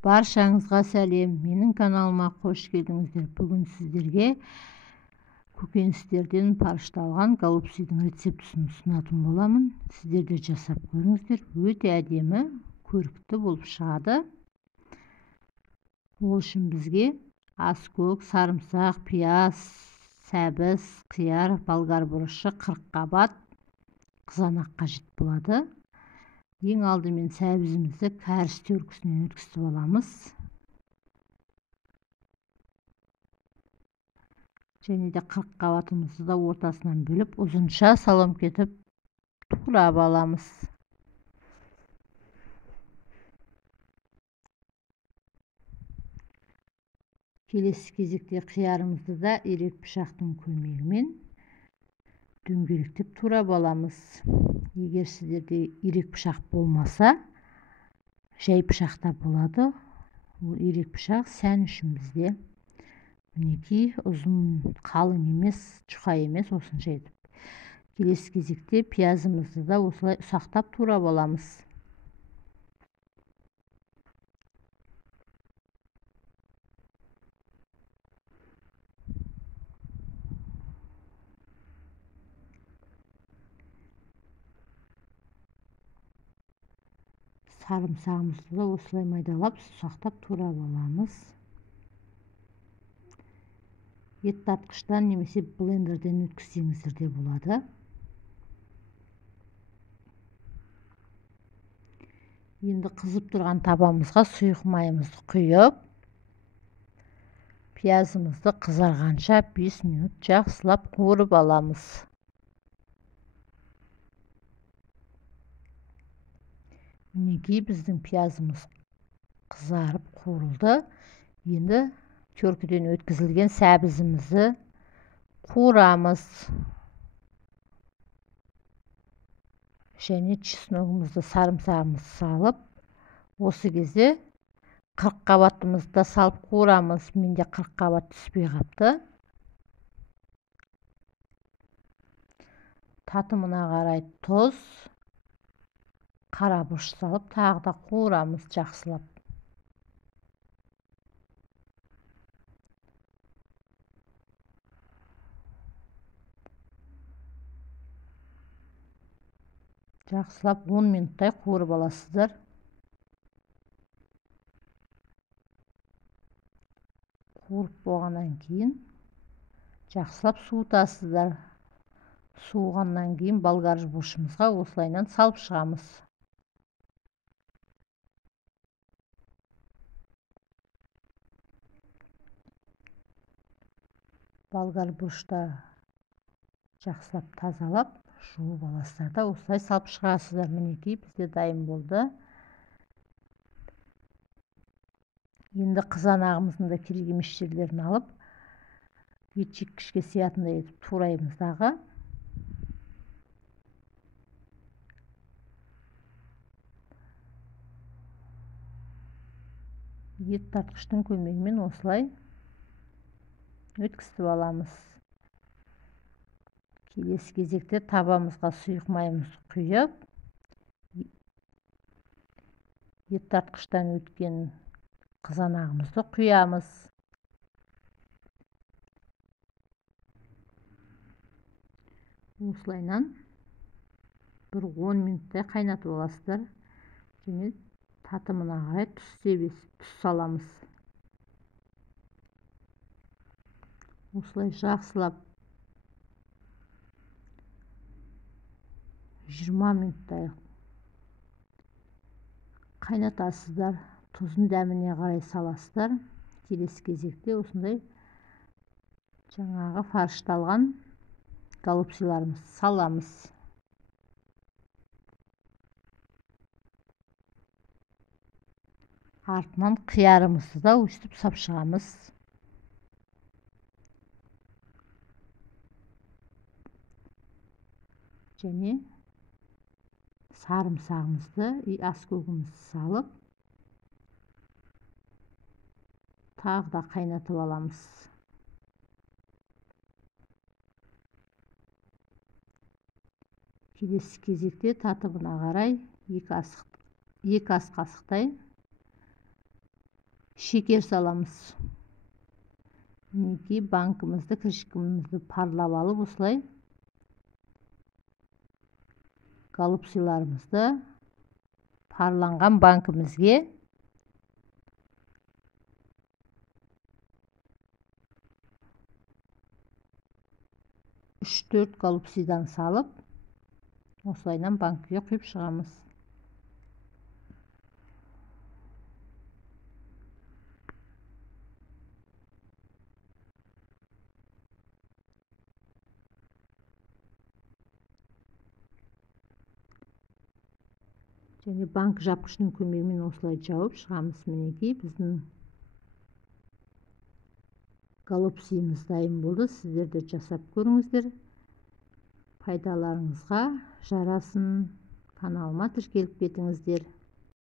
Баршаңызға сәлем, менің каналыма қош келдіңіздер. Бүгін сіздерге көкөністерден парышталған голубцидың рецептісін ұсынатын боламын. Сіздер де жасап көріңіздер. Өте әдемі, көрікті болып шығады. Ол үшін бізге аскөк, сарымсақ, пияз, сәбіз, қияр, болгар бұрышы, 40 қабат қызанақ қажет болады. Ең алдымен сәбізімізді кәріс теркісінен өткізіп аламыз. Және де 40 қабатымызды да ортасынан бөліп, ұзынша салом кетіп турап аламыз. Келесі кезекте қиярымызды да ирек пышақтың көмегімен дөңгелектеп турап аламыз. Егер сіздерде ирек пышақ болмаса, жай пышақта болады. Ол ирек пышақ сән үшін бізде. Мінекей, ұзын, қалың емес, жұқа емес, осынша етіп. Келесі кезекте пиязымызды да осылай ұсақтап турап аламыз. Сарымсағымызды да осылай майдалап, ұсақтап турап аламыз. Ет тартқыштан немесе блендерден өткізсеңіздер де болады. Енді қызып тұрған табамызға сұйық майымызды құйып, пиязымызды қызарғанша 5 минут жақсылап қуырып аламыз. Мінекей, біздің пиязымыз қызарып қуырылды. Енді теркіден өткізілген сәбізімізді қуырамыз. Және чесногымызды, сарымсағымызды салып, осы кезде 40 қабатымызды да салып қуырамыз. Менде 40 қабат түспей қапты. Татымына қарай тұз, қара бұрыш салып, тағы да қуырамыз жақсылап. Жақсылап 10 минуттай қуырып аласыздар. Қуырып болғаннан кейін жақсылап суытасыздар. Суығаннан кейін болгар бұрышымызға осылайынан салып шығамыз. Болгар бұрышта жақсылап тазалап, жуып аласыздар да осылай салып шығасыздар. Мінекей, бізде дайын болды. Енді қызанағымыздың да керек емес жерлерін алып, ет жеккішке сиятындай етіп тураймыз дағы. Ет тартқыштың көмегімен осылай өткізіп аламыз. Келесі кезекте табамызға сұйық майымызды құйып, ет тартқыштан өткен қызанағымызды құямыз. Осылайынан бір 10 минуттай қайнатып аласыздар. Және татымына қарай тұз саламыз. Осылай жақсылап 20 минуттай қайнатасыздар. Тұзын дәміне қарай саласыздар. Келесі кезекте осындай жаңағы фаршталған голубциларымызды саламыз. Артынан қиярымызды да өстіп сап шығамыз. Және сарымсағымызды, аскөгімізді салып, тағы да қайнатып аламыз. Келесі кезекте татымына қарай 2 ас қасықтай шекер саламыз. Мінекей банкымызды, кіршікімізді парлап алып, осылай голубциларымызды парланған банкімізге 3-4 голубцидан салып, осылайдан банкіге құйып шығамыз. Және банк жапқышының көмегімен осылай жауып шығамыз. Мінекей біздің голубцимыз дайын болды. Сіздер де жасап көріңіздер. Пайдаларыңызға жарасын. Каналыма тіркеліп кетіңіздер.